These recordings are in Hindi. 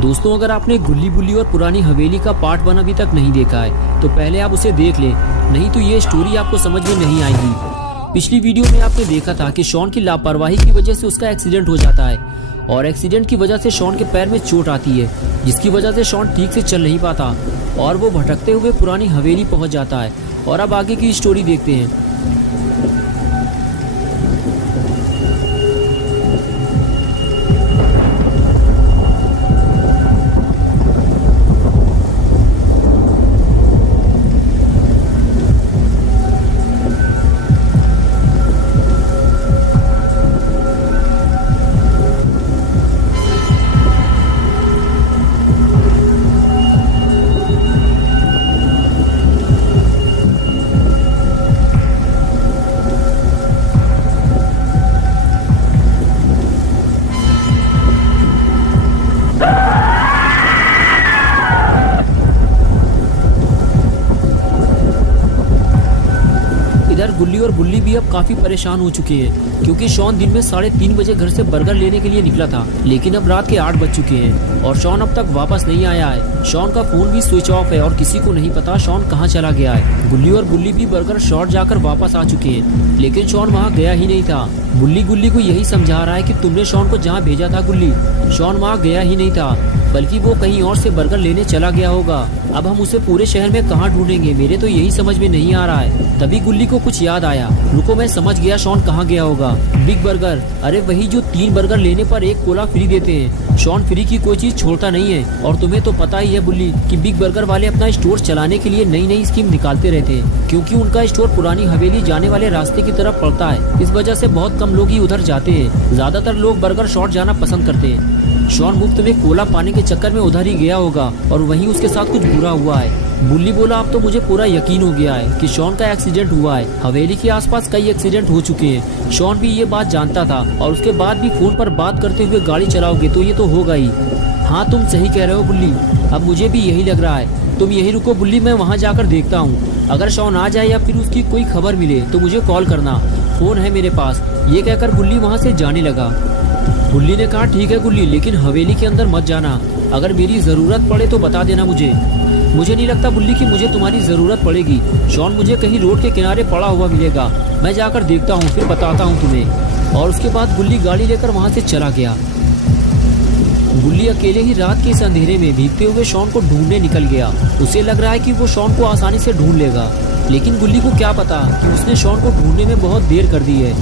दोस्तों, अगर आपने गुल्ली बुल्ली और पुरानी हवेली का पार्ट 1 अभी तक नहीं देखा है तो पहले आप उसे देख लें, नहीं तो ये स्टोरी आपको समझ में नहीं आएगी। पिछली वीडियो में आपने देखा था कि शॉन की लापरवाही की वजह से उसका एक्सीडेंट हो जाता है और एक्सीडेंट की वजह से शॉन के पैर में चोट आती है, जिसकी वजह से शॉन ठीक से चल नहीं पाता और वो भटकते हुए पुरानी हवेली पहुंच जाता है। और अब आगे की स्टोरी देखते हैं। इधर गुल्ली और बुल्ली भी अब काफी परेशान हो चुके हैं क्योंकि शॉन दिन में 3:30 बजे घर से बर्गर लेने के लिए निकला था, लेकिन अब रात के 8 बज चुके हैं और शॉन अब तक वापस नहीं आया है। शॉन का फोन भी स्विच ऑफ है और किसी को नहीं पता शॉन कहाँ चला गया है। गुल्ली और बुल्ली भी बर्गर शॉट जाकर वापस आ चुके हैं, लेकिन शॉन वहाँ गया ही नहीं था। बुल्ली गुल्ली को यही समझा रहा है कि तुमने शॉन को जहाँ भेजा था गुल्ली, शॉन वहाँ गया ही नहीं था, बल्कि वो कहीं और से बर्गर लेने चला गया होगा। अब हम उसे पूरे शहर में कहाँ ढूंढेंगे, मेरे तो यही समझ में नहीं आ रहा है। तभी गुल्ली को कुछ याद आया, रुको मैं समझ गया शॉन कहाँ गया होगा। बिग बर्गर, अरे वही जो 3 बर्गर लेने पर 1 कोला फ्री देते हैं। शॉन फ्री की कोई चीज छोड़ता नहीं है और तुम्हें तो पता ही है बुल्ली कि बिग बर्गर वाले अपना स्टोर चलाने के लिए नई नई स्कीम निकालते रहते हैं, क्योंकि उनका स्टोर पुरानी हवेली जाने वाले रास्ते की तरफ पड़ता है। इस वजह से बहुत कम लोग ही उधर जाते हैं, ज्यादातर लोग बर्गर शॉट जाना पसंद करते हैं। शॉन मुफ्त में कोला पाने के चक्कर में उधर ही गया होगा और वहीं उसके साथ कुछ बुरा हुआ है। बुल्ली बोला, अब तो मुझे पूरा यकीन हो गया है कि शॉन का एक्सीडेंट हुआ है। हवेली के आसपास कई एक्सीडेंट हो चुके हैं। शॉन भी ये बात जानता था और उसके बाद भी फोन पर बात करते हुए गाड़ी चलाओगे तो ये तो होगा ही। हाँ तुम सही कह रहे हो बुल्ली, अब मुझे भी यही लग रहा है। तुम यही रुको बुल्ली, मैं वहाँ जाकर देखता हूँ। अगर शॉन आ जाए या फिर उसकी कोई खबर मिले तो मुझे कॉल करना, फोन है मेरे पास। ये कहकर बुल्ली वहाँ से जाने लगा। बुल्ली ने कहा, ठीक है गुल्ली, लेकिन हवेली के अंदर मत जाना। अगर मेरी जरूरत पड़े तो बता देना मुझे। मुझे नहीं लगता बुल्ली कि मुझे तुम्हारी जरूरत पड़ेगी। शॉन मुझे कहीं रोड के किनारे पड़ा हुआ मिलेगा, मैं जाकर देखता हूँ, फिर बताता हूँ तुम्हें। और उसके बाद बुल्ली गाड़ी लेकर वहाँ से चला गया। बुल्ली अकेले ही रात के इस अंधेरे में भीगते हुए शॉन को ढूंढने निकल गया। उसे लग रहा है कि वो शॉन को आसानी से ढूंढ लेगा, लेकिन गुल्ली को क्या पता कि उसने शॉन को ढूंढने में बहुत देर कर दी है।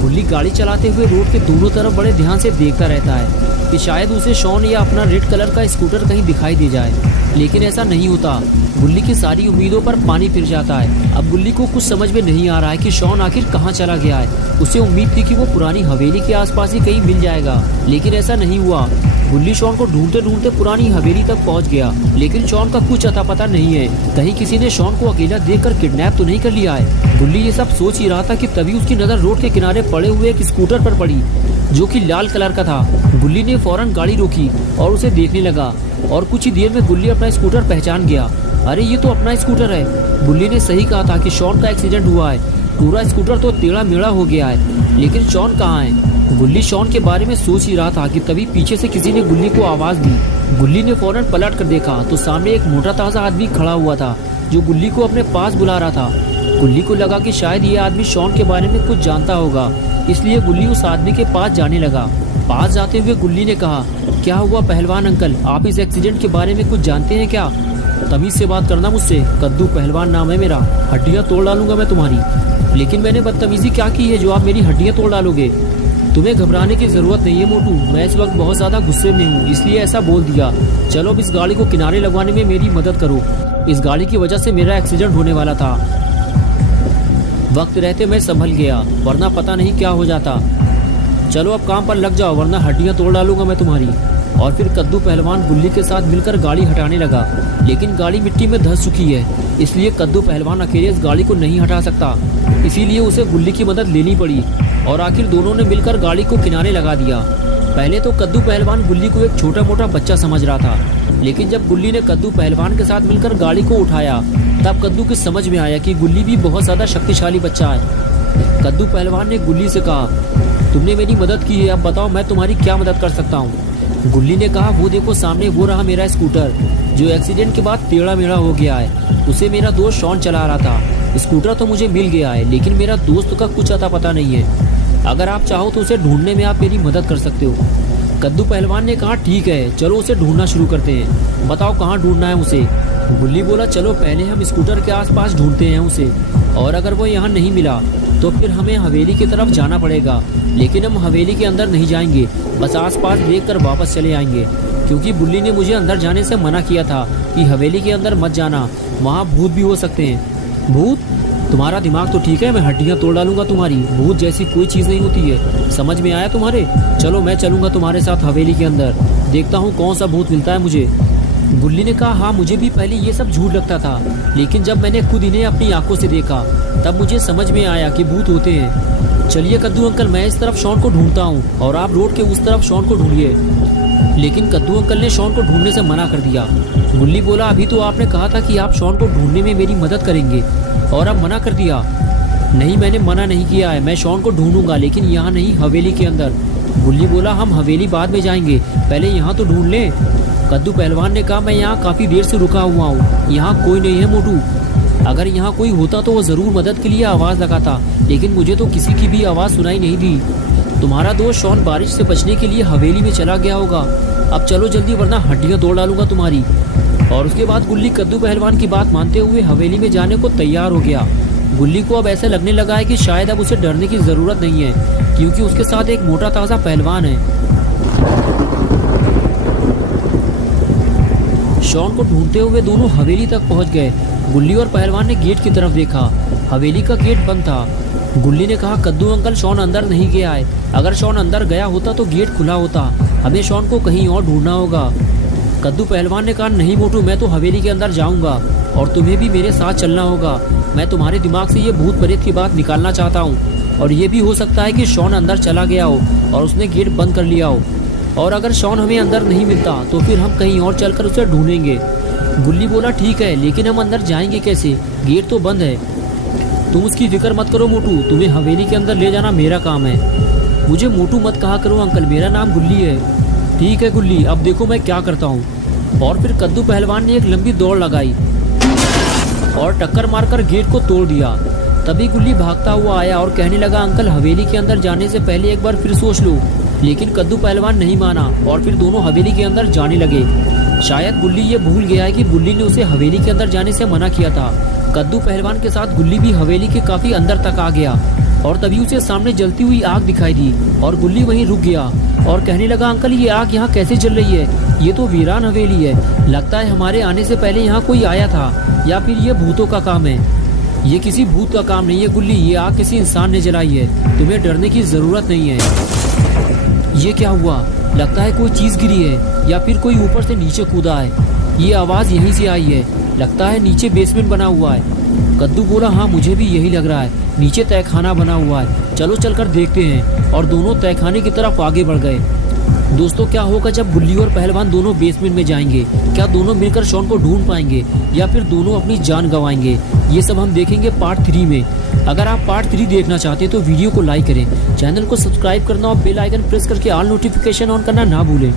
गुल्ली गाड़ी चलाते हुए रोड के दोनों तरफ बड़े ध्यान से देखता रहता है कि शायद उसे शॉन या अपना रेड कलर का स्कूटर कहीं दिखाई दे जाए, लेकिन ऐसा नहीं होता। गुल्ली की सारी उम्मीदों पर पानी फिर जाता है। अब गुल्ली को कुछ समझ में नहीं आ रहा है कि शॉन आखिर कहाँ चला गया है। उसे उम्मीद थी कि वो पुरानी हवेली के आसपास ही कहीं मिल जाएगा, लेकिन ऐसा नहीं हुआ। गुल्ली शॉन को ढूंढते ढूंढते पुरानी हवेली तक पहुंच गया, लेकिन शॉन का कुछ अता पता नहीं है। कहीं किसी ने शॉन को अकेला देखकर किडनैप तो नहीं कर लिया है। गुल्ली ये सब सोच ही रहा था कि तभी उसकी नजर रोड के किनारे पड़े हुए एक स्कूटर पर पड़ी, जो कि लाल कलर का था। गुल्ली ने फौरन गाड़ी रोकी और उसे देखने लगा और कुछ ही देर में गुल्ली अपना स्कूटर पहचान गया। अरे ये तो अपना स्कूटर है। गुल्ली ने सही कहा था कि शॉन का एक्सीडेंट हुआ है। पूरा स्कूटर तो टेढ़ा मेढ़ा हो गया है, लेकिन शॉन कहाँ है? गुल्ली शॉन के बारे में सोच ही रहा था कि तभी पीछे से किसी ने गुल्ली को आवाज दी। गुल्ली ने फौरन पलट कर देखा तो सामने एक मोटा ताजा आदमी खड़ा हुआ था, जो गुल्ली को अपने पास बुला रहा था। गुल्ली को लगा कि शायद ये आदमी शॉन के बारे में कुछ जानता होगा, इसलिए गुल्ली उस आदमी के पास जाने लगा। पास जाते हुए गुल्ली ने कहा, क्या हुआ पहलवान अंकल, आप इस एक्सीडेंट के बारे में कुछ जानते हैं क्या? तमीज से बात करना मुझसे, कद्दू पहलवान नाम है मेरा, हड्डियाँ तोड़ डालूंगा मैं तुम्हारी। लेकिन मैंने बदतमीजी क्या की है जो आप मेरी हड्डियाँ तोड़ डालोगे? तुम्हें घबराने की जरूरत नहीं है मोटू, मैं इस वक्त बहुत ज्यादा गुस्से में हूँ, इसलिए ऐसा बोल दिया। चलो अब इस गाड़ी को किनारे लगवाने में मेरी मदद करो। इस गाड़ी की वजह से मेरा एक्सीडेंट होने वाला था। वक्त रहते मैं संभल गया, वरना पता नहीं क्या हो जाता। चलो अब काम पर लग जाओ, वरना हड्डियाँ तोड़ डालूंगा मैं तुम्हारी। और फिर कद्दू पहलवान गुल्ली के साथ मिलकर गाड़ी हटाने लगा, लेकिन गाड़ी मिट्टी में धंस चुकी है, इसलिए कद्दू पहलवान अकेले इस गाड़ी को नहीं हटा सकता। इसीलिए उसे गुल्ली की मदद लेनी पड़ी और आखिर दोनों ने मिलकर गाड़ी को किनारे लगा दिया। पहले तो कद्दू पहलवान गुल्ली को एक छोटा मोटा बच्चा समझ रहा था, लेकिन जब गुल्ली ने कद्दू पहलवान के साथ मिलकर गाड़ी को उठाया, तब कद्दू की समझ में आया कि गुल्ली भी बहुत ज्यादा शक्तिशाली बच्चा है। कद्दू पहलवान ने गुल्ली से कहा, तुमने मेरी मदद की है, अब बताओ मैं तुम्हारी क्या मदद कर सकता हूँ। गुल्ली ने कहा, वो देखो सामने वो रहा मेरा स्कूटर जो एक्सीडेंट के बाद टेढ़ा मेढ़ा हो गया है। उसे मेरा दोस्त शॉन चला रहा था। स्कूटर तो मुझे मिल गया है, लेकिन मेरा दोस्त का कुछ अता पता नहीं है। अगर आप चाहो तो उसे ढूंढने में आप मेरी मदद कर सकते हो। कद्दू पहलवान ने कहा, ठीक है चलो उसे ढूंढना शुरू करते हैं, बताओ कहाँ ढूंढना है उसे। गुल्ली बोला, चलो पहले हम स्कूटर के आसपास ढूंढते हैं उसे, और अगर वो यहाँ नहीं मिला तो फिर हमें हवेली की तरफ जाना पड़ेगा। लेकिन हम हवेली के अंदर नहीं जाएंगे, बस आसपास देखकर वापस चले आएंगे, क्योंकि बुल्ली ने मुझे अंदर जाने से मना किया था कि हवेली के अंदर मत जाना, वहाँ भूत भी हो सकते हैं। भूत? तुम्हारा दिमाग तो ठीक है, मैं हड्डियाँ तोड़ डालूंगा तुम्हारी। भूत जैसी कोई चीज़ नहीं होती है, समझ में आया तुम्हारे? चलो मैं चलूंगा तुम्हारे साथ हवेली के अंदर, देखता हूँ कौन सा भूत मिलता है मुझे। गुल्ली ने कहा, हाँ मुझे भी पहले ये सब झूठ लगता था, लेकिन जब मैंने खुद इन्हें अपनी आंखों से देखा तब मुझे समझ में आया कि भूत होते हैं। चलिए कद्दू अंकल, मैं इस तरफ शॉन को ढूंढता हूँ और आप रोड के उस तरफ शॉन को ढूंढिए। लेकिन कद्दू अंकल ने शॉन को ढूंढने से मना कर दिया। गुल्ली बोला, अभी तो आपने कहा था कि आप शॉन को ढूंढने में मेरी मदद करेंगे और अब मना कर दिया। नहीं, मैंने मना नहीं किया है, मैं शॉन को ढूंढूंगा, लेकिन यहाँ नहीं, हवेली के अंदर। गुल्ली बोला, हम हवेली बाद में जाएंगे, पहले यहाँ तो ढूंढ लें। कद्दू पहलवान ने कहा, मैं यहाँ काफ़ी देर से रुका हुआ हूँ, यहाँ कोई नहीं है मोटू। अगर यहाँ कोई होता तो वो ज़रूर मदद के लिए आवाज़ लगाता, लेकिन मुझे तो किसी की भी आवाज़ सुनाई नहीं दी। तुम्हारा दोस्त शॉन बारिश से बचने के लिए हवेली में चला गया होगा, अब चलो जल्दी वरना हड्डियाँ तोड़ डालूंगा तुम्हारी। और उसके बाद गुल्ली कद्दू पहलवान की बात मानते हुए हवेली में जाने को तैयार हो गया। गुल्ली को अब ऐसा लगने लगा है कि शायद अब उसे डरने की ज़रूरत नहीं है, क्योंकि उसके साथ एक मोटा ताज़ा पहलवान है। शॉन को ढूंढते हुए दोनों हवेली तक पहुंच गए। गुल्ली और पहलवान ने गेट की तरफ देखा, हवेली का गेट बंद था। गुल्ली ने कहा, कद्दू अंकल शॉन अंदर नहीं गया है, अगर शॉन अंदर गया होता तो गेट खुला होता, हमें शॉन को कहीं और ढूंढना होगा। कद्दू पहलवान ने कहा, नहीं मोटू, मैं तो हवेली के अंदर जाऊंगा और तुम्हें भी मेरे साथ चलना होगा। मैं तुम्हारे दिमाग से ये भूत प्रेत की बात निकालना चाहता हूँ, और ये भी हो सकता है कि शॉन अंदर चला गया हो और उसने गेट बंद कर लिया हो, और अगर शॉन हमें अंदर नहीं मिलता तो फिर हम कहीं और चलकर उसे ढूंढेंगे। गुल्ली बोला, ठीक है, लेकिन हम अंदर जाएंगे कैसे, गेट तो बंद है। तुम उसकी फिक्र मत करो मोटू, तुम्हें हवेली के अंदर ले जाना मेरा काम है। मुझे मोटू मत कहा करो अंकल, मेरा नाम गुल्ली है। ठीक है गुल्ली, अब देखो मैं क्या करता हूँ। और फिर कद्दू पहलवान ने एक लंबी दौड़ लगाई और टक्कर मारकर गेट को तोड़ दिया। तभी गुल्ली भागता हुआ आया और कहने लगा, अंकल हवेली के अंदर जाने से पहले एक बार फिर सोच लो। लेकिन कद्दू पहलवान नहीं माना और फिर दोनों हवेली के अंदर जाने लगे। शायद गुल्ली ये भूल गया है कि गुल्ली ने उसे हवेली के अंदर जाने से मना किया था। कद्दू पहलवान के साथ गुल्ली भी हवेली के काफी अंदर तक आ गया और तभी उसे सामने जलती हुई आग दिखाई दी और गुल्ली वहीं रुक गया और कहने लगा, अंकल ये आग यहाँ कैसे जल रही है, ये तो वीरान हवेली है, लगता है हमारे आने से पहले यहाँ कोई आया था, या फिर ये भूतों का काम है। ये किसी भूत का काम नहीं है गुल्ली, ये आग किसी इंसान ने जलाई है, तुम्हें डरने की जरूरत नहीं है। ये क्या हुआ, लगता है कोई चीज गिरी है या फिर कोई ऊपर से नीचे कूदा है। ये आवाज यहीं से आई है, लगता है नीचे बेसमेंट बना हुआ है। कद्दू बोला, हाँ मुझे भी यही लग रहा है, नीचे तहखाना बना हुआ है, चलो चलकर देखते हैं। और दोनों तहखाने की तरफ आगे बढ़ गए। दोस्तों क्या होगा जब गुल्ली और पहलवान दोनों बेसमेंट में जाएंगे, क्या दोनों मिलकर शॉन को ढूंढ पाएंगे या फिर दोनों अपनी जान गंवाएंगे, ये सब हम देखेंगे पार्ट 3 में। अगर आप पार्ट 3 देखना चाहते हैं तो वीडियो को लाइक करें, चैनल को सब्सक्राइब करना और बेल आइकन प्रेस करके ऑल नोटिफिकेशन ऑन करना ना भूलें।